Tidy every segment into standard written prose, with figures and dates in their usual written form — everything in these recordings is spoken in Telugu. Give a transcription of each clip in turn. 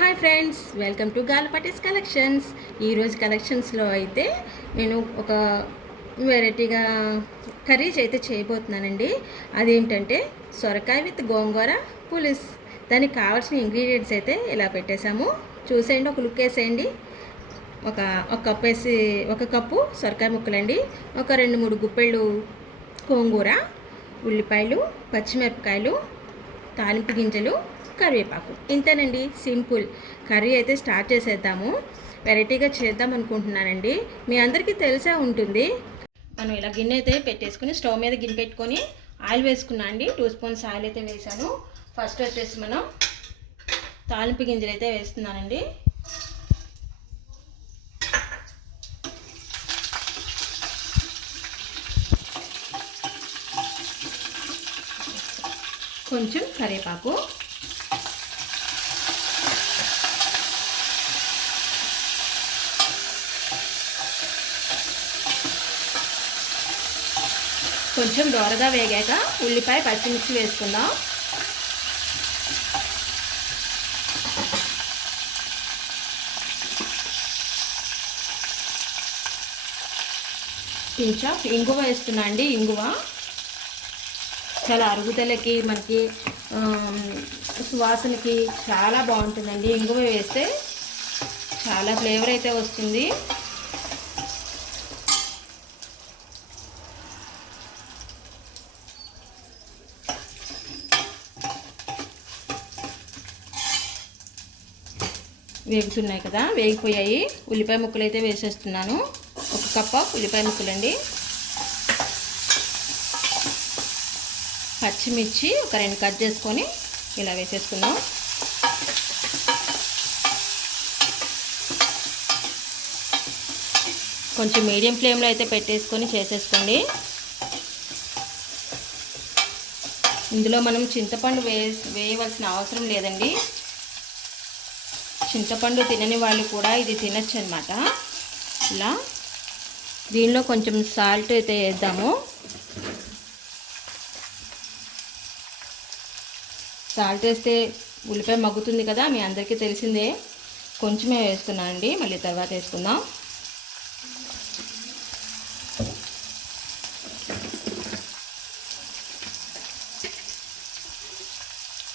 హాయ్ ఫ్రెండ్స్, వెల్కమ్ టు గాలపాటిస్ కలెక్షన్స్. ఈరోజు కలెక్షన్స్లో అయితే నేను ఒక వెరైటీగా కర్రీస్ అయితే చేయబోతున్నానండి. అదేంటంటే సొరకాయ విత్ గోంగూర పులుస్. దానికి కావాల్సిన ఇంగ్రీడియంట్స్ అయితే ఇలా పెట్టేశాము. చూసేయండి, ఒక లుక్ వేసేయండి. ఒక ఒక కప్పు వేసి, ఒక కప్పు సొరకాయ ముక్కలండి, ఒక 2-3 గుప్పెళ్ళు గోంగూర, ఉల్లిపాయలు, పచ్చిమిరపకాయలు, తాలింపు గింజలు, కరివేపాకు. ఇంతేనండి, సింపుల్. కర్రీ అయితే స్టార్ట్ చేసేద్దాము. వెరైటీగా చేద్దాం అనుకుంటున్నానండి. మీ అందరికీ తెలిసే ఉంటుంది. మనం ఇలా గిన్నె అయితే పెట్టేసుకుని స్టవ్ మీద గిన్నె పెట్టుకొని ఆయిల్ వేసుకున్నా అండి. 2 స్పూన్స్ ఆయిల్ అయితే వేసాను. ఫస్ట్ వచ్చేసి మనం తాలింపు గింజలు అయితే వేస్తున్నానండి. కొంచెం కరివేపాకు, కొంచెం దోరగా వేగాక ఉల్లిపాయ పచ్చిమిర్చి వేసుకుందాం. కొంచెం ఇంగువ వేస్తున్నా అండి. ఇంగువ చాలా అరుగుదలకి, మనకి సువాసనకి చాలా బాగుంటుందండి. ఇంగువ వేస్తే చాలా ఫ్లేవర్ అయితే వస్తుంది. వేగుతున్నాయి కదా, వేగిపోయాయి. ఉల్లిపాయ ముక్కలు అయితే వేసేస్తున్నాను. 1 కప్ ఉల్లిపాయ ముక్కలండి. పచ్చిమిర్చి ఒక 2 కట్ చేసుకొని ఇలా వేసేసుకుందాం. కొంచెం మీడియం ఫ్లేమ్లో అయితే పెట్టేసుకొని చేసేసుకోండి. ఇందులో మనం చింతపండు వేయవలసిన అవసరం లేదండి. చింతపండు తినని వాళ్ళు కూడా ఇది తినచ్చు అన్నమాట. ఇలా దీనిలో కొంచెం సాల్ట్ అయితే వేద్దాము. సాల్ట్ వేస్తే ఉల్లిపాయ మగ్గుతుంది కదా, మీ అందరికీ తెలిసిందే. కొంచెమే వేస్తున్నానండి, మళ్ళీ తర్వాత వేసుకుందాం.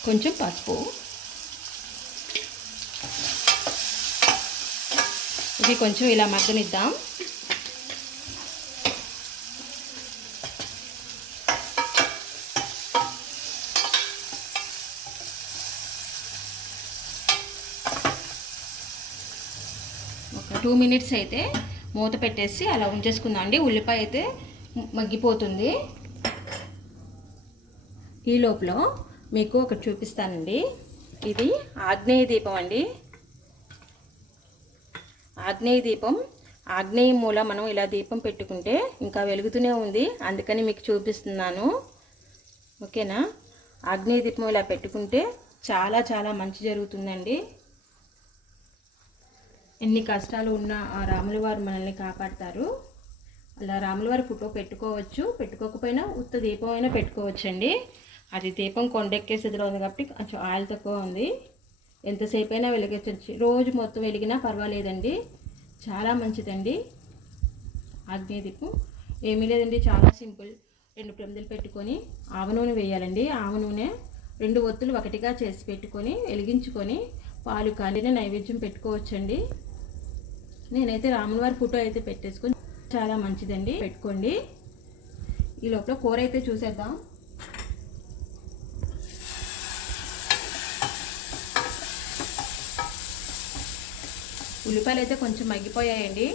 కొంచెం పసుపు. ఇది కొంచెం ఇలా మగ్గనిద్దాం. ఒక 2 మినిట్స్ అయితే మూత పెట్టేసి అలా ఉంచేసుకుందాం అండి. ఉల్లిపాయ అయితే మగ్గిపోతుంది. ఈ లోపల మీకు ఒకటి చూపిస్తానండి. ఇది ఆగ్నేయ దీపం అండి. ఆగ్నేయ దీపం, ఆగ్నేయ మూల మనం ఇలా దీపం పెట్టుకుంటే ఇంకా వెలుగుతూనే ఉంది, అందుకని మీకు చూపిస్తున్నాను. ఓకేనా? ఆగ్నేయ దీపం ఇలా పెట్టుకుంటే చాలా చాలా మంచి జరుగుతుందండి. ఎన్ని కష్టాలు ఉన్నా ఆ రాముల వారు మనల్ని కాపాడతారు. అలా రాముల వారి ఫోటో పెట్టుకోవచ్చు, పెట్టుకోకపోయినా ఉత్త దీపం అయినా పెట్టుకోవచ్చండి. అది దీపం కొండెక్కేసేదిలో ఉంది కాబట్టి కొంచెం ఆయిల్ తక్కువ ఉంది. ఎంతసేపు అయినా వెలిగించవచ్చు, రోజు మొత్తం వెలిగినా పర్వాలేదండి. చాలా మంచిదండి ఆగ్నేయ దీపం. ఏమీ లేదండి, చాలా సింపుల్. 2 ప్రమిదలు పెట్టుకొని ఆవ నూనె వేయాలండి. ఆవ నూనె 2 ఒత్తులు ఒకటిగా చేసి పెట్టుకొని వెలిగించుకొని పాలు కాలిన నైవేద్యం పెట్టుకోవచ్చండి. నేనైతే రాముల వారి ఫోటో అయితే పెట్టేసుకొని, చాలా మంచిదండి, పెట్టుకోండి. ఈ లోపల కూర అయితే చూసేద్దాం. ఉల్లిపాయలు అయితే కొంచెం మగ్గిపోయాయండి.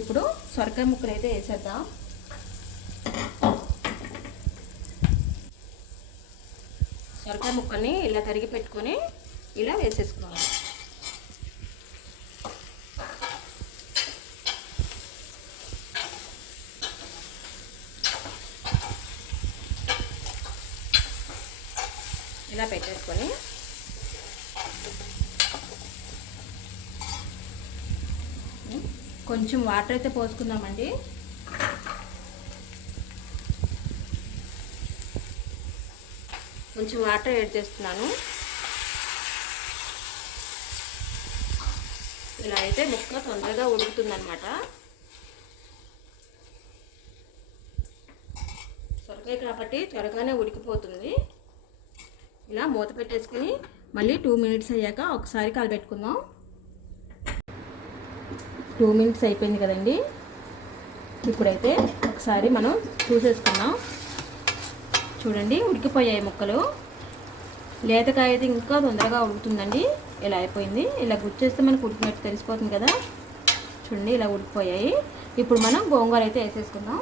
ఇప్పుడు సొరకాయ ముక్కలు అయితే వేసేద్దాం. సొరకాయ ముక్కల్ని ఇలా తరిగి పెట్టుకొని ఇలా వేసేసుకోవాలి. ఇలా పెట్టేసుకొని కొంచెం వాటర్ అయితే పోసుకుందామండి. కొంచెం వాటర్ యాడ్ చేస్తున్నాను. ఇలా అయితే ముక్క తొందరగా ఉడుకుతుందన్నమాట. సొరకాయ కాబట్టి త్వరగానే ఉడికిపోతుంది. ఇలా మూత పెట్టేసుకుని మళ్ళీ 2 మినిట్స్ అయ్యాక ఒకసారి కలబెట్టుకుందాం. 2 మినిట్స్ అయిపోయింది కదండి. ఇప్పుడైతే ఒకసారి మనం చూసేసుకుందాం. చూడండి, ఉడికిపోయాయి ముక్కలు. లేతకాయ అయితే ఇంకా తొందరగా ఉడుకుతుందండి. ఇలా అయిపోయింది. ఇలా గుచ్చేస్తే మనకు ఉడికినట్టు తెలిసిపోతుంది కదా. చూడండి, ఇలా ఉడికిపోయాయి. ఇప్పుడు మనం గోంగూర అయితే వేసేసుకుందాం.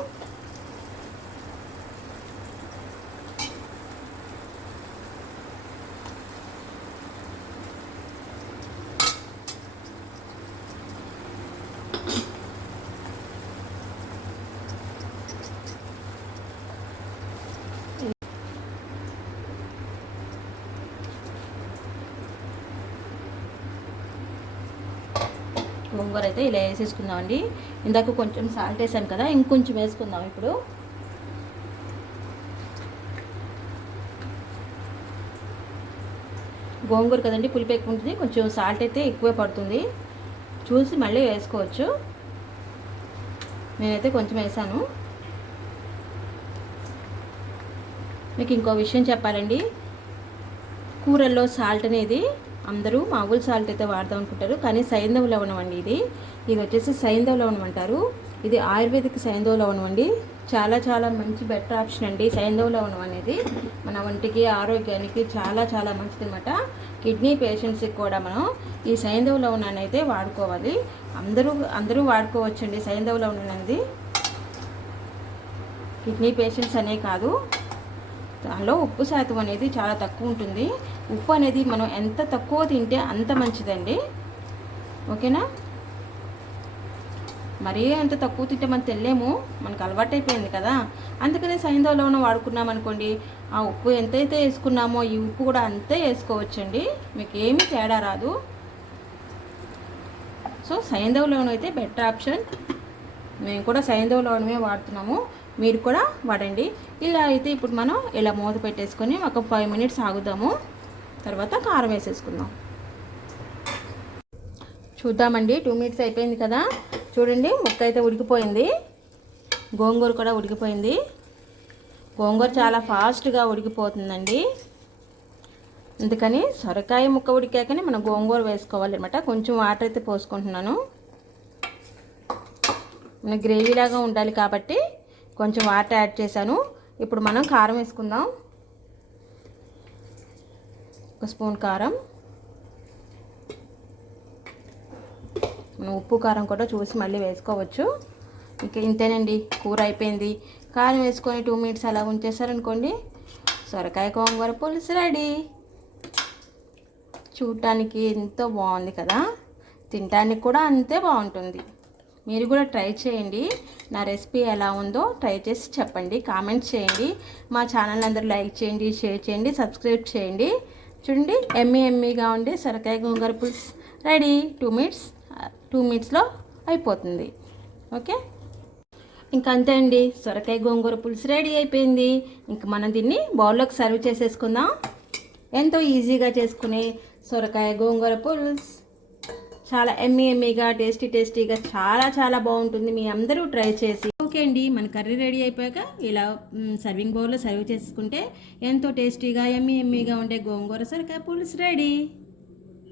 గోంగూర అయితే ఇలా వేసేసుకుందామండి. ఇందాక కొంచెం సాల్ట్ వేసాం కదా, ఇంకొంచెం వేసుకుందాం. ఇప్పుడు గోంగూర కదండి, పులుపు ఎక్కువ ఉంటుంది, కొంచెం సాల్ట్ అయితే ఎక్కువే పడుతుంది. చూసి మళ్ళీ వేసుకోవచ్చు. నేనైతే కొంచెం వేసాను. మీకు ఇంకో విషయం చెప్పాలండి, కూరల్లో సాల్ట్ అనేది అందరూ మామూలు సాల్ట్ అయితే వాడదాం అనుకుంటారు, కానీ సైంధవ లవణం అండి ఇది వచ్చేసి సైంధవ లవణం అంటారు. ఇది ఆయుర్వేదిక్ సైంధవ లవణం అండి. చాలా చాలా మంచి బెటర్ ఆప్షన్ అండి. సైంధవ లవణం అనేది మన ఒంటికి ఆరోగ్యానికి చాలా చాలా మంచిది అనమాట. కిడ్నీ పేషెంట్స్కి కూడా మనం ఈ సైంధవ లవణాన్ని అయితే వాడుకోవాలి. అందరూ వాడుకోవచ్చండి సైంధవ లవణం అనేది. కిడ్నీ పేషెంట్స్ అనే కాదు, దానిలో ఉప్పు శాతం అనేది చాలా తక్కువ ఉంటుంది. ఉప్పు అనేది మనం ఎంత తక్కువ తింటే అంత మంచిదండి. ఓకేనా? మరీ అంత తక్కువ తింటే మనం తెల్లేము, మనకు అలవాటైపోయింది కదా. అందుకనే సైంధవ లవణం వాడుకున్నాం అనుకోండి, ఆ ఉప్పు ఎంతైతే వేసుకున్నామో ఈ ఉప్పు కూడా అంతే వేసుకోవచ్చండి. మీకు ఏమీ తేడా రాదు. సో సైంధవ లవణం అయితే బెటర్ ఆప్షన్. మేము కూడా సైంధవ లవణమే వాడుతున్నాము, మీరు కూడా వాడండి. ఇలా అయితే ఇప్పుడు మనం ఇలా మూత పెట్టేసుకొని ఒక 5 మినిట్స్ ఆగుదాము. తర్వాత కారం వేసేసుకుందాం. చూద్దామండి. 2 మినిట్స్ అయిపోయింది కదా. చూడండి, ముక్క అయితే ఉడికిపోయింది, గోంగూర కూడా ఉడికిపోయింది. గోంగూర చాలా ఫాస్ట్గా ఉడికిపోతుందండి. అందుకని సొరకాయ ముక్క ఉడికాకనే మనం గోంగూర వేసుకోవాలి అనమాట. కొంచెం వాటర్ అయితే పోసుకుంటున్నాను. మన గ్రేవీలాగా ఉండాలి కాబట్టి కొంచెం వాటర్ యాడ్ చేశాను. ఇప్పుడు మనం కారం వేసుకుందాం. 1 స్పూన్ కారం. మనం ఉప్పు కారం కూడా చూసి మళ్ళీ వేసుకోవచ్చు. ఇంకా ఇంతేనండి, కూర అయిపోయింది. కారం వేసుకొని 2 మినిట్స్ అలా ఉంచేసారనుకోండి, సొరకాయ గోంగూర పులుసు రెడీ. చూడటానికి ఎంతో బాగుంది కదా, తినడానికి కూడా అంతే బాగుంటుంది. మీరు కూడా ట్రై చేయండి. నా రెసిపీ ఎలా ఉందో ట్రై చేసి చెప్పండి, కామెంట్ చేయండి. మా ఛానల్ అందరూ లైక్ చేయండి, షేర్ చేయండి, సబ్స్క్రైబ్ చేయండి. చూడండి, ఎమ్మీగా ఉండే సొరకాయ గోంగూర పులుసు రెడీ. 2 మినిట్స్లో అయిపోతుంది. ఓకే, ఇంకా అంతే అండి, సొరకాయ గోంగూర పులుసు రెడీ అయిపోయింది. ఇంకా మనం దీన్ని బౌల్లోకి సర్వ్ చేసేసుకుందాం. ఎంతో ఈజీగా చేసుకునే సొరకాయ గోంగూర పులుసు చాలా ఎమ్మీగా టేస్టీగా చాలా చాలా బాగుంటుంది. మీ అందరూ ట్రై చేసి. ఓకే అండి, మన కర్రీ రెడీ అయిపోయాక ఇలా సర్వింగ్ బౌల్లో సర్వ్ చేసుకుంటే ఎంతో టేస్టీగా ఎమ్మీగా ఉండే గోంగూర సొరకాయ పులుసు రెడీ.